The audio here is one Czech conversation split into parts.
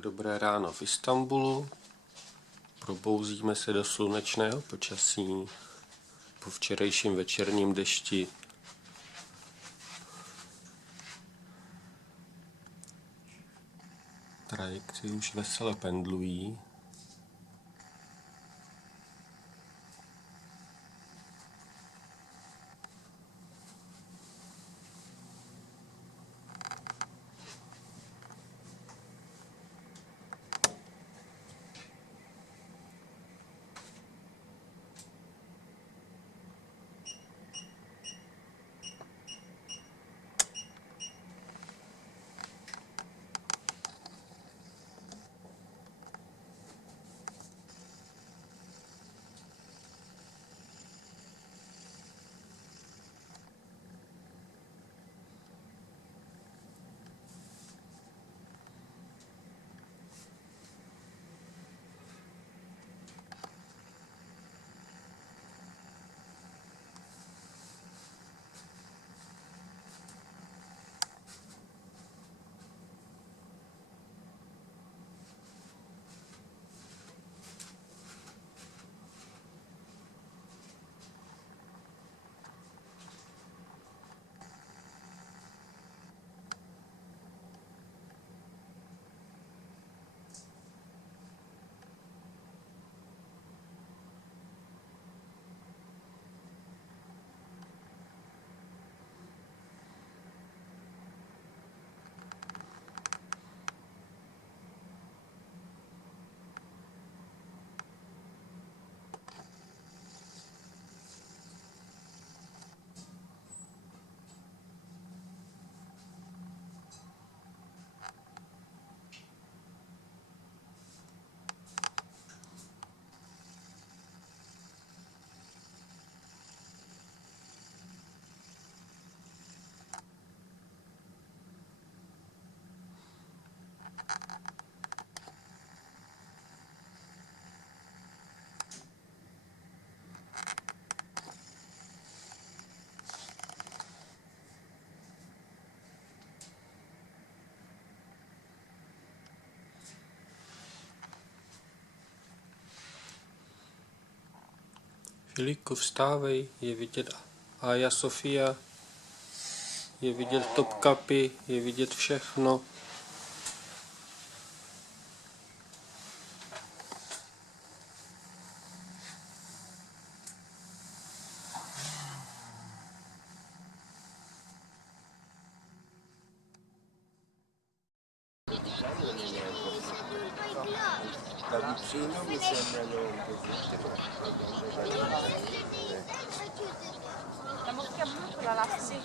Tak dobré ráno v Istanbulu. Probouzíme se do slunečného počasí po včerejším večerním dešti. Trajekty už vesele pendlují. Filipku, vstávej, je vidět Hagia Sophia, je vidět Topkapi, je vidět všechno. Da vicino mi sembrano un po' La moschea blu con la lassi?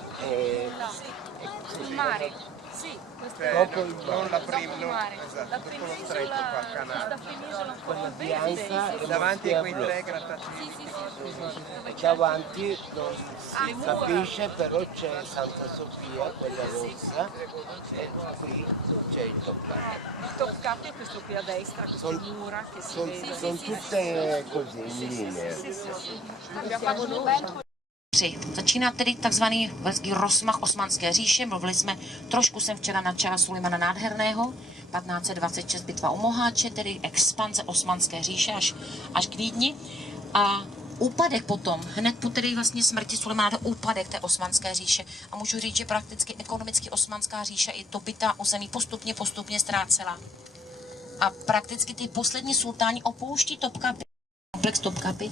Il mare? Sì, questo è dopo il non la dopo il mare. esatto, La dopo lo stretto qua, penisola, canale. questa penisola un po' Quella verde. bianca Sì, e sì, davanti sì. a quei tre grattacieli. Sì, sì. Davanti non Ah, si le mura. capisce, però c'è Santa Sofia, quella rossa, e qui c'è il Topkapi. Il Topkapi è questo qui a destra, queste mura che si vede. Sono tutte così in linea. Sì. Abbiamo fatto un bel Začíná tedy takzvaný velký rozmach Osmanské říše. Mluvili jsme, trošku jsem včera načala Sulejmana Nádherného, 1526 bitva u Moháče, tedy expanze Osmanské říše až k Vídni. A úpadek potom, hned po tedy vlastně smrti Sulejmana, úpadek té Osmanské říše. A můžu říct, že prakticky ekonomicky Osmanská říše i dobytá území postupně ztrácela. A prakticky ty poslední sultáni opouští Topkapi. Komplex Topkapi.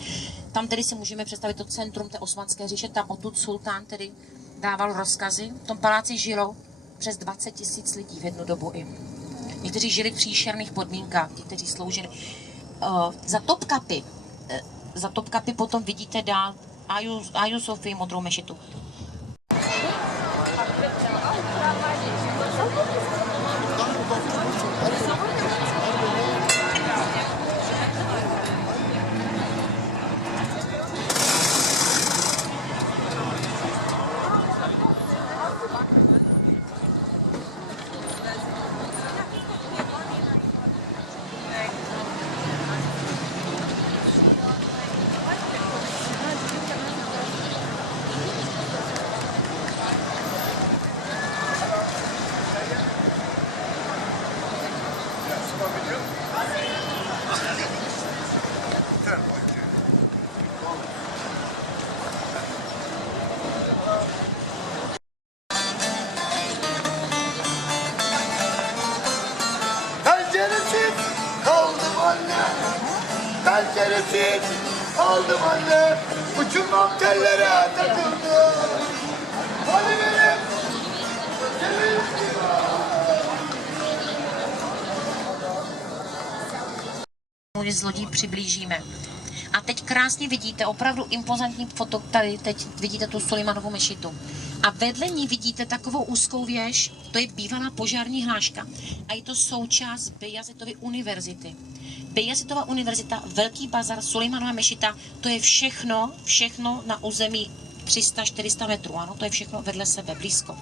Tam tedy si můžeme představit to centrum té Osmanské říše, tam odtud sultán tedy dával rozkazy. V tom paláci žilo přes 20 000 lidí v jednu dobu i. Někteří žili v příšerných podmínkách, ti, kteří sloužili. Za Topkapi potom vidíte dál Hagia Sofii, modrou mešitu. Basit aldım anne. Uçurmam tellere takıldı. Hadi benim. Z lodí přiblížíme. A teď krásně vidíte, opravdu impozantní foto, tady teď vidíte tu Sulejmanovu mešitu. A vedle ní vidíte takovou úzkou věž, to je bývalá požární hláška. A je to součást Bejazitovy univerzity. Bejazitova univerzita, Velký bazar, Sulejmanova mešita, to je všechno na území 300-400 metrů, ano, to je všechno vedle sebe, blízko.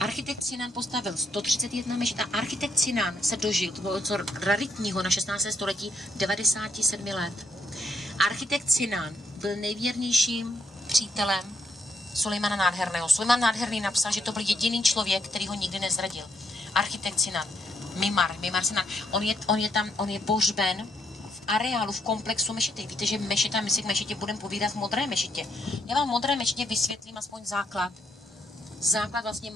Architekt Sinan postavil 131 mešit a architekt Sinan se dožil, to bylo něco raritního na 16. století, 97 let. Architekt Sinan byl nejvěrnějším přítelem Sulejmana Nádherného. Sulejman Nádherný napsal, že to byl jediný člověk, který ho nikdy nezradil. Architekt Sinan, Mimar Sinan, on je pohřben v areálu, v komplexu mešity. Víte, že mešita, my si k mešitě budeme povídat v Modré mešitě. Já vám v Modré mešitě vysvětlím aspoň základ vlastně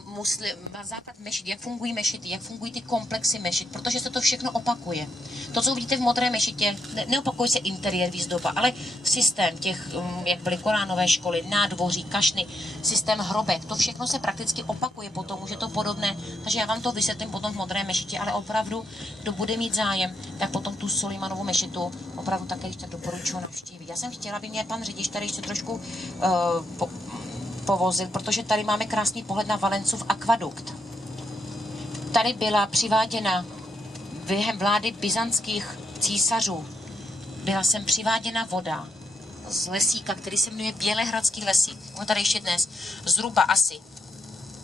základ mešit, jak fungují mešity, jak fungují ty komplexy mešit, protože se to všechno opakuje. To, co vidíte v Modré mešitě, neopakuje se interiér, výzdoba, ale systém těch, jak byly koránové školy, nádvoří, kašny, systém hrobek, to všechno se prakticky opakuje potom, už je to podobné, takže já vám to vysvětlím potom v Modré mešitě, ale opravdu, kdo bude mít zájem, tak potom tu Sulejmanovu mešitu opravdu také ještě doporučuji navštívit. Já jsem chtěla, aby mě pan řidič tady ještě trošku povozil, protože tady máme krásný pohled na Valencův akvadukt. Tady byla přiváděna během vlády byzantských císařů. Byla sem přiváděna voda z lesíka, který se jmenuje Bělehradský lesík. On tady ještě dnes zhruba asi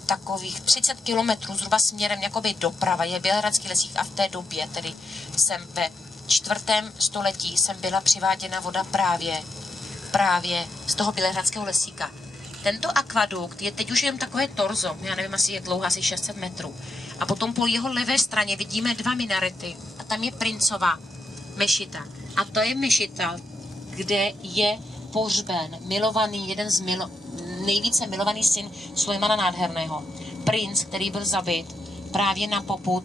takových 30 kilometrů zhruba směrem jakoby doprava je Bělehradský lesík a v té době, tedy jsem ve 4. století, jsem byla přiváděna voda právě z toho Bělehradského lesíka. Tento akvadukt je teď už jen takové torzo, já nevím, asi je dlouhá, asi 600 metrů. A potom po jeho levé straně vidíme 2 minarety a tam je Princova mešita. A to je mešita, kde je pohřben milovaný, jeden z nejvíce milovaný syn Sulejmana Nádherného. Princ, který byl zabit právě na popud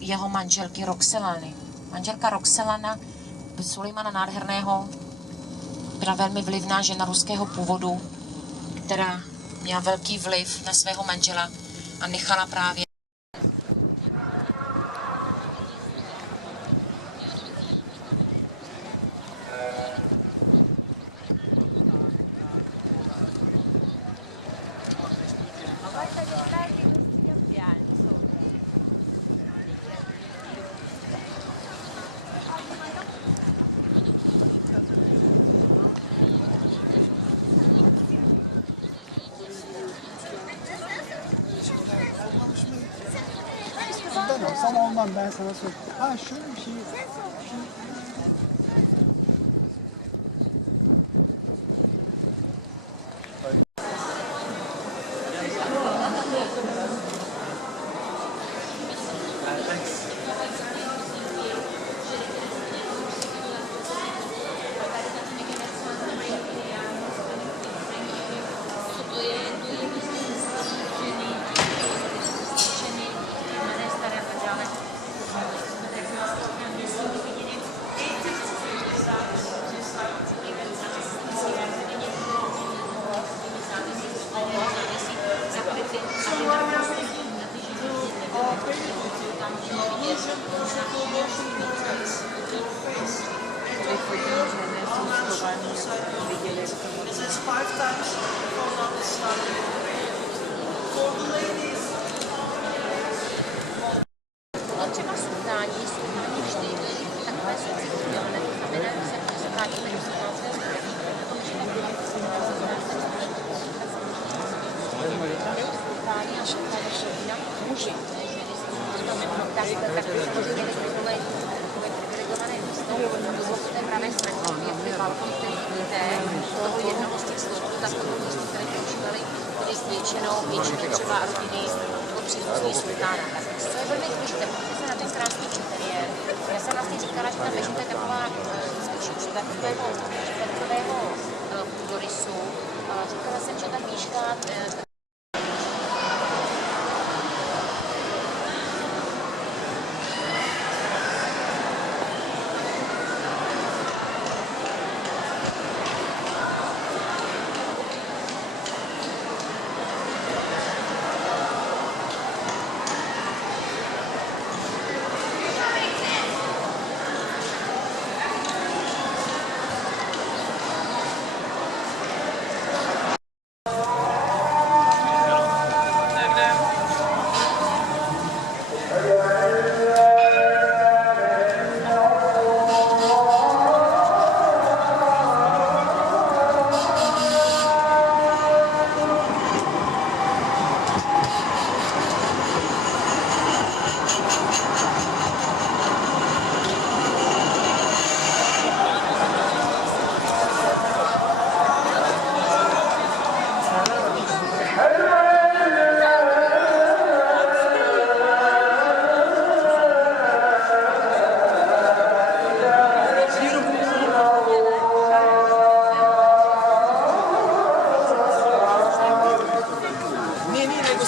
jeho manželky Roxelany. Manželka Roxelana Sulejmana Nádherného byla velmi vlivná žena ruského původu, která měla velký vliv na svého manžela a nechala právě Ben olsam olmam, ben sana söyleyeyim. Ha şöyle bir şey. This is 5 times from on the side. For the ladies. třeba sundání vždy takové jsou přidělené, to znamená, že se vrátíme do situace, sundání a všechno jinak muži, tak to samozřejmě takové privilegované místo, z té pravé strany je balkon, který vidíte, z toho jednoho z těch sloupů takovou místo, které používali tedy většinou třeba rodiny nebo příbuzní sultána. To je velmi důležité, protože se na ten krásný interiér. Já jsem vlastně říkala, že ta mešita je taková spíš čtvrtového půdorysu. Říkala jsem, že ta výška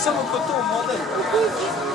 Possiamo con tu un modello?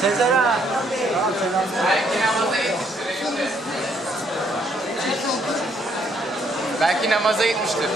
Sezara. Belki namaza gitmiştir.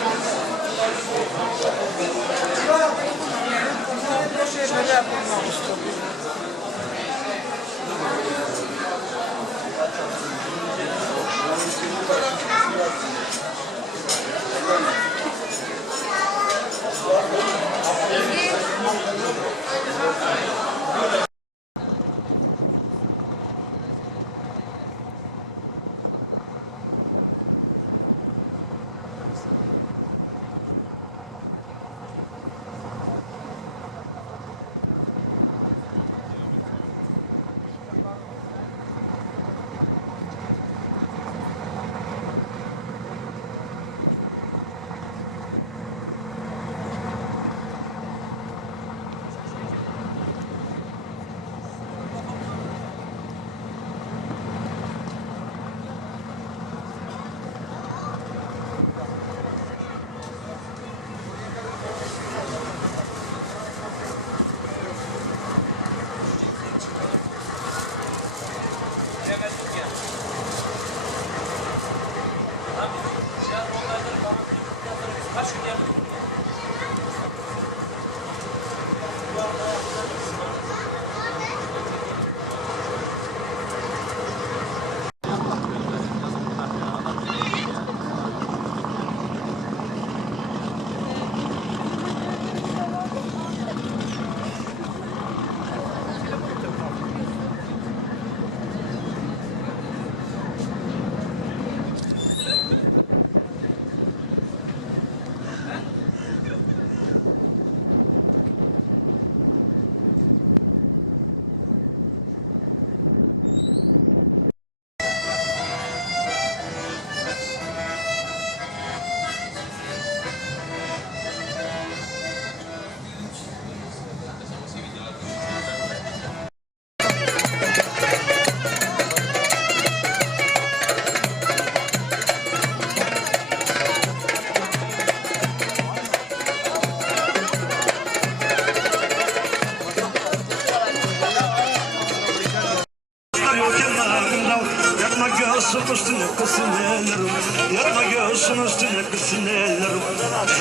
Yatma göğsün üstüne kısınelerim, yatma göğsün üstüne kısınelerim.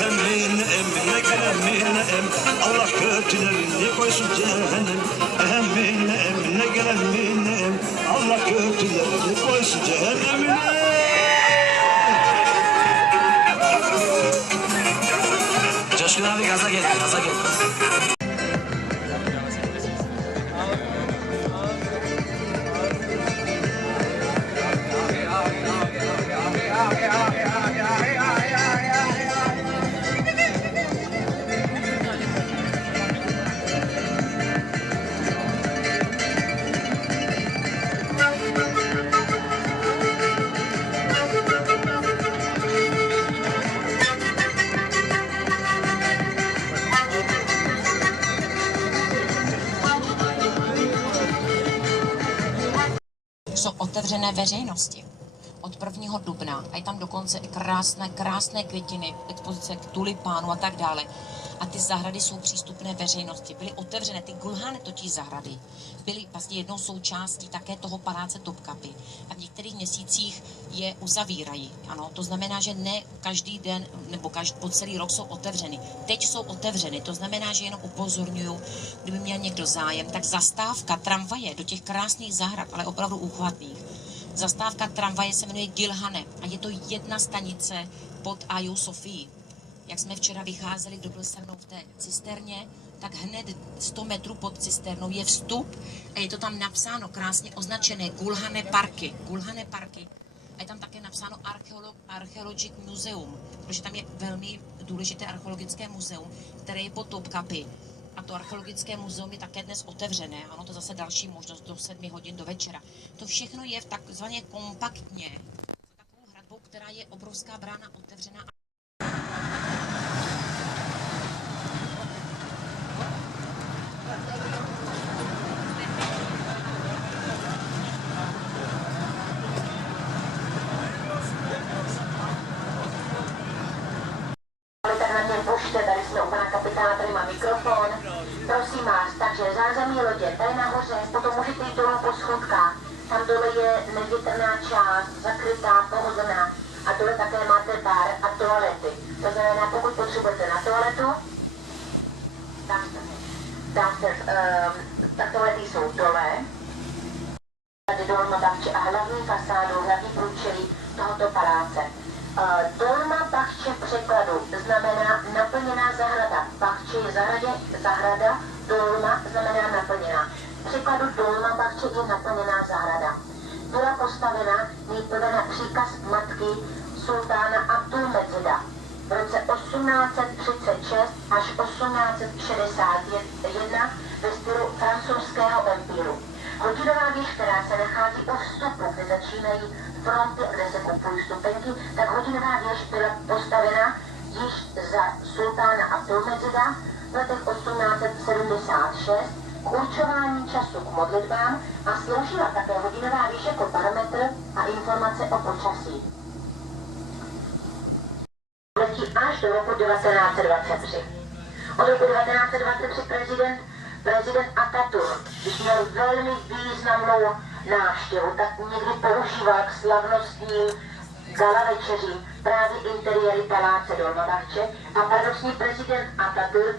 Emine gel emine. Allah kötülerini koysun cehennem. Emine gel emine. Allah kötülerini koysun cehennemine. Coşkun abi gaza gel, gaza gel. Jsou otevřené veřejnosti od 1. dubna a je tam dokonce i krásné květiny, expozice k tulipánu a tak dále. A ty zahrady jsou přístupné veřejnosti. Byly otevřené, ty Gulhane totiž zahrady byly vlastně jednou součástí také toho paláce Topkapi. A v některých měsících je uzavírají. Ano, to znamená, že ne každý den nebo po celý rok jsou otevřeny. Teď jsou otevřeny, to znamená, že jenom upozorňuju, kdyby měl někdo zájem, tak zastávka tramvaje do těch krásných zahrad, ale opravdu úchvatných. Zastávka tramvaje se jmenuje Gilhane a je to jedna stanice pod Ajou Sofii. Jak jsme včera vycházeli, kdo byl se mnou v té cisterně, tak hned 100 metrů pod cisternou je vstup a je to tam napsáno, krásně označené Gulhane parky. Gulhane parky. A je tam také napsáno Archaeologic Museum, protože tam je velmi důležité archeologické muzeum, které je pod Topkapi. A to archeologické muzeum je také dnes otevřené. Ano, to zase další možnost do 7 hodin do večera. To všechno je takzvaně kompaktně, za takovou hradbou, která je obrovská brána otevřená. Pušte, tady jsme u pana kapitána, tady má mikrofon. Prosím vás, takže zázemí lodě, tady nahoře, potom můžete jít dolů po schodkách. Tam dole je nevětrná část, zakrytá, pohodlná. A dole také máte bar a toalety. To znamená, pokud potřebujete na toaletu, tak toalety jsou dole. Tady dolma Bachče a hlavní fasádu, hlavní průčelí tohoto paláce. Dolma Bachče v překladu znamená naplněná zahrada. Bachče je zahrada, dolma znamená naplněná. V překladu Dolma Bachče je naplněná zahrada. Byla postavena nejprve na příkaz matky sultána Abdulmedzida v roce 1836 až 1861 ve stylu francouzského empíru. Hodinová věž, která se nachází u vstupu, kde začínají fronty, kde se kupují vstupenky, tak hodinová věž byla postavena již za sultána Abdulmedzida v letech 1876 k určování času k modlitbám a sloužila také hodinová věž jako parametr a informace o počasí. Letí až do roku 1923. Od roku 1923 prezident Atatürk, když měl velmi významnou návštěvu, tak někdy používal k slavnostním gala večeřím právě interiéry paláce Dolmabahče a paradoxní prezident Atatürk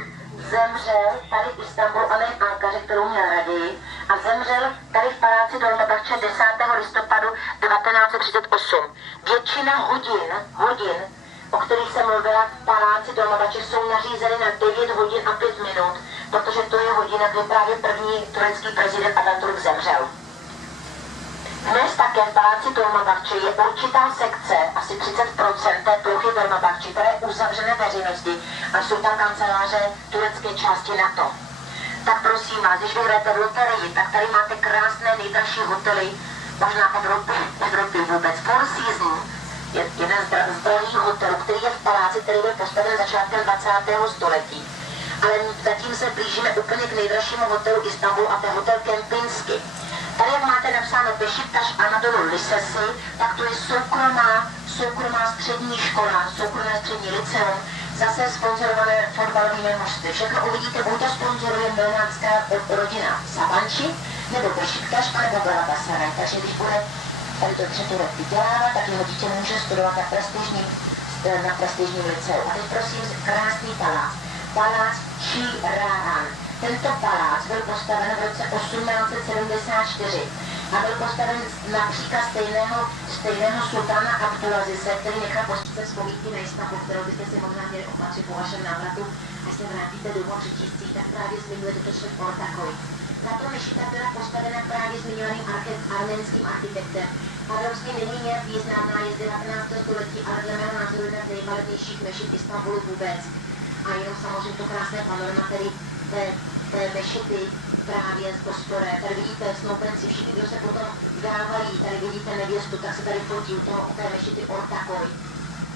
zemřel tady v Istanbulu, ale v Ankaře, kterou měl raději, a zemřel tady v paláci Dolmabahče 10. listopadu 1938. Většina hodin, o kterých jsem mluvila v paláci Dolmabahče, jsou nařízeny na 9 hodin a 5 minut, protože to je hodina, kdy právě první turecký prezident Atatürk zemřel. Dnes také v paláci Dolmabahče je určitá sekce, asi 30% té plochy Dolmabahče, která je uzavřené veřejnosti a jsou tam kanceláře turecké části NATO. Tak prosím vás, když vyhrajete v loterii, tak tady máte krásné nejdražší hotely, možná Evropy vůbec. Four Seasons je jeden z drahých hotelů, který je v paláci, který byl postaven začátkem 20. století. Ale zatím se blížíme úplně k nejdražšímu hotelu Istanbulu a to je hotel Kempinski. Tady, jak máte napsáno Beşiktaş Anadolu Lisesi, tak to je soukromá střední škola, soukromé střední liceum, zase sponzorované fotbalovými mužstvy. Všechno uvidíte, buď to sponzoruje milnánská rodina Sabanči, nebo Beşiktaş, nebo Galatasaray. Takže když bude tady to 3 let vydělávat, tak jeho dítě může studovat na prestižním liceu. A teď prosím, krásný palác. Palác Čirahan. Tento palác byl postaven v roce 1874 a byl postaven na příkaz stejného sultána Abdulazise, který nechal postavit vzpomínky na Istanbul, kterou byste si možná měli opatřit po vašem návratu, až se vrátíte domů přečíst, tak právě zmiňuje toto člověk Ortakoy. Tato mešita byla postavena právě zmiňovaným arménským architektem. Paradoxně není nějak významná, je z 19. století, ale dle mého názoru jedna z nejmalebnějších mešit Istanbulu vůbec. A jenom samozřejmě to krásné panorama, který té mešity právě z Bosporé. Tady vidíte snoubenci, všichni, kdo se potom dávají, tady vidíte nevěstu, tak se tady fotí u té mešity Ortakoy.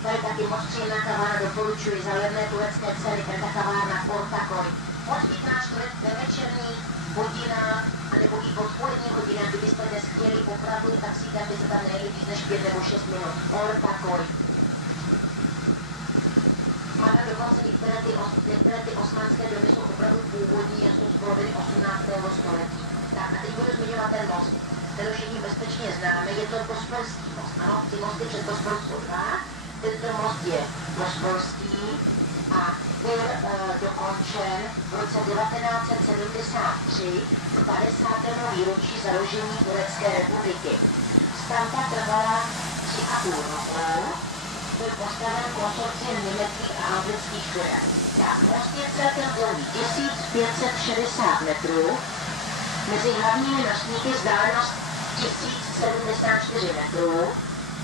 Tady taky moc příjemná kavárna, doporučuji, za levné turecké ceny, tady ta kavárna Ortakoy. Od 15 let ve večerních hodinách, anebo i odpoledních hodinách, kdybyste dnes chtěli opravdu taxík, aby se tam nejeli víc než 5 nebo 6 minut. Ortakoy. Máme dokonce některé ty osmanské domy jsou opravdu původní a jsou z poloviny 18. století. Tak a teď budu zmiňovat ten most. Ten už všichni bezpečně známe, je to Bosporský most. Ano, ty mosty před Bosporskou 2. Tento most je Bosporský a byl dokončen v roce 1973 k 50. výročí založení Turecké republiky. Stavba trvala 3,5 roku. Byl postaven konsorciem německých a anglických firm. Tak, most je celkem dlouhý, 1560 metrů, mezi hlavními nosníky vzdálenost 1074 metrů,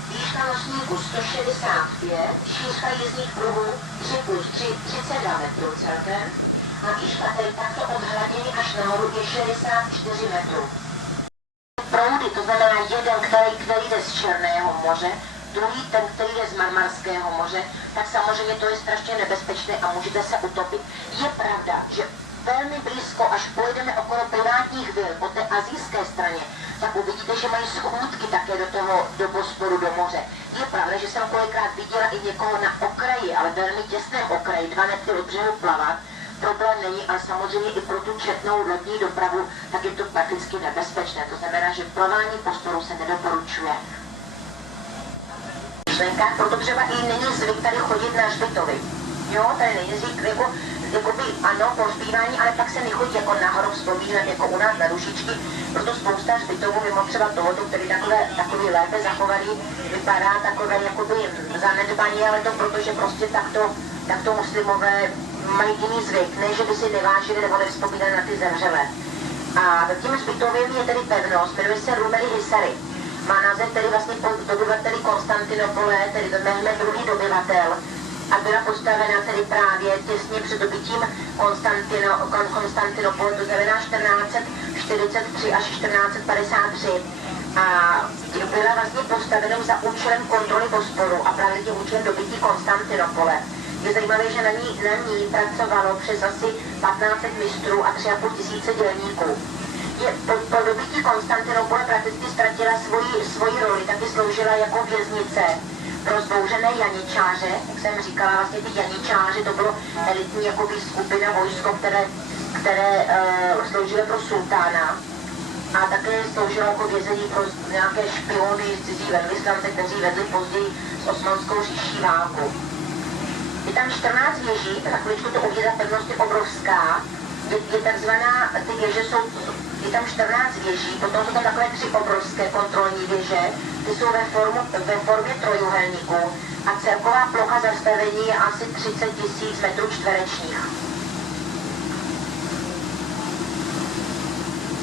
výška nosníku 165, šířka jízdních pruhů 3 plus 3, 32 metrů celkem, a výška tedy takto od hladiny až nahoru je 64 metrů. Proudy, to znamená jeden, který jde z Černého moře, druhý ten, který je z Marmarského moře, tak samozřejmě to je strašně nebezpečné a můžete se utopit. Je pravda, že velmi blízko, až pojedeme okolo privátních vil po té asijské straně, tak uvidíte, že mají schůdky také do Bosporu, do moře. Je pravda, že jsem kolikrát viděla i někoho na okraji, ale velmi těsném okraji, 2 metry od břehu plavat. Problém není, ale samozřejmě i pro tu četnou lodní dopravu, tak je to prakticky nebezpečné. To znamená, že plavání Bosporu se nedoporučuje. Proto třeba i není zvyk tady chodit na hřbitovy. Jo, tady není zvyk, jakoby ano, pohřbívání, ale pak se nechodí jako nahoru vzpomínat, jako u nás na dušičky, proto spousta hřbitovů, mimo třeba tohoto, který takový lépe zachovaný, vypadá takové jakoby zanedbaní, ale to proto, že prostě takto muslimové mají jiný zvyk, ne, že by si nevážili nebo nevzpomínali na ty zemřelé. A tím hřbitovým je tedy pevnost, jmenuje se Rumeli Hisary. Má název tedy vlastně dobyvateli Konstantinopole, tedy Mehmed II. Dobyvatel, a byla postavena tedy právě těsně před dobytím Konstantinopole, to znamená 1443 až 1453. A byla vlastně postavena za účelem kontroly Bosporu a právě tím účelem dobytí Konstantinopole. Je zajímavé, že na ní pracovalo přes asi 1500 mistrů a 3,5 tisíce dělníků. Po dobytí Konstantinopole prakticky ztratila svoji roli, taky sloužila jako věznice pro zbouřené janičáře, jak jsem říkala, vlastně ty janičáři, to bylo elitní jakoby skupina vojsko, které sloužily pro sultána. a také sloužilo jako vězení pro nějaké špiony, cizí velvyslance, kteří vedli později s Osmanskou říší válku. Je tam 14 věží, ta chviličku to uvidí, ta pevnost je obrovská, je takzvaná, ty věže jsou, je tam 14 věží, potom jsou tam takové 3 obrovské kontrolní věže, ty jsou ve formě trojuhelníku a celková plocha zastavení je asi 30 000 metrů čtverečních.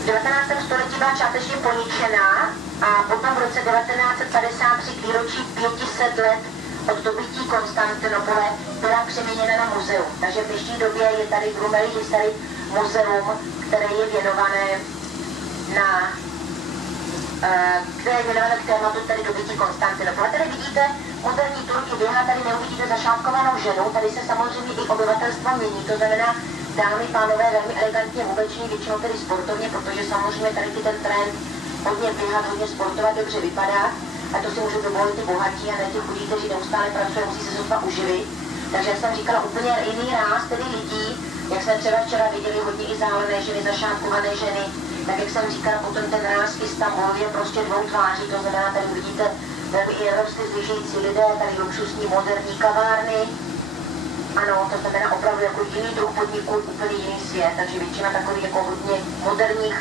V 19. století byla částečně poničená a potom v roce 1953 k výročí 500 let od dobytí Konstantinopole byla přeměněna na muzeum. Takže v dnešní době je tady v Rumeli Historic muzeum, které je věnované k tématu tedy dobytí Konstantinopole. Tady vidíte moderní Turky běhá, tady neuvidíte zašápkovanou ženu, tady se samozřejmě i obyvatelstvo mění, to znamená dámy, pánové velmi elegantně oblečení, většinou tedy sportovně, protože samozřejmě tady ten trend hodně běhat, hodně sportovat, dobře vypadá. A to si můžou dovolit ty bohatí a ne ty chudí, kteří neustále pracují, musí se sotva uživit. Takže jak jsem říkala, úplně jiný ráz tedy lidí, jak jsme třeba včera viděli hodně i zálené ženy, zašátkované ženy, tak jak jsem říkala, potom ten ráz Istanbul je prostě dvou tváří, to znamená, tady vidíte velmi i evropsky zvyšující lidé, tady luxusní moderní kavárny. Ano, to znamená opravdu jako jiný druh podniků, úplně jiný svět, takže většina takových jako hodně moderních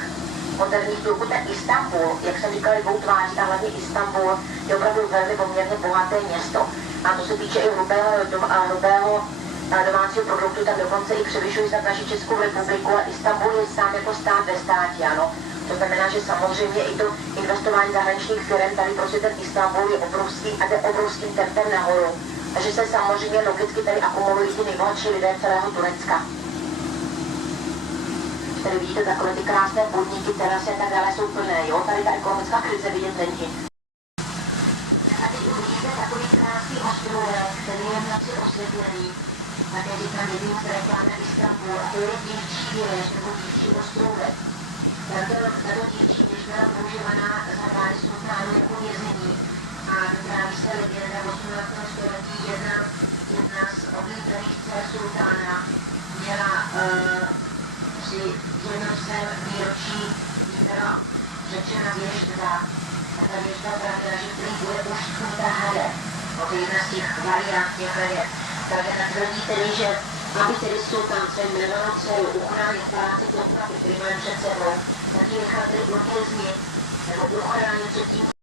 Turků. Ten Istanbul, jak jsem říkala, dvou tváří a hlavně Istanbul je opravdu velmi poměrně bohaté město. A to se týče i hrubého domácího produktu, tak dokonce i převyšují snad naši Českou republiku a Istanbul je sám jako stát ve státě, ano. To znamená, že samozřejmě i to investování zahraničních firm, tady prostě ten Istanbul je obrovský a jde obrovským tempem nahoru. Takže se samozřejmě logicky tady akumulují ty nejbohatší lidé celého Turecka. Tady vidíte takové ty krásné podniky, terasy a tak dále jsou plné, jo? Tady ta ekonomická krize vidět není. A teď uvidíte takový krásný ostrůvek, který je v noci osvětlený. A teď je tam jedním z reklam na Istanbul a to je dívčí věž nebo dívčí ostrůvek. Tato dívčí věž byla používaná za vlády sultánů jako vězení a vypráví se legenda v 18. století jedna z oblíbených dcer sultána měla při jednom svém výročí byla řečena věžba a ta věžba pravila, že prý bude uštknutá hadem. To je jedna z těch variant těch hadem. Takže natvrdí tedy, že aby tedy sultán svým milovanou dceru uchránil v paláci Topraty, který mají před sebou, tak ji nechal tedy uvěznit nebo uchránit před tím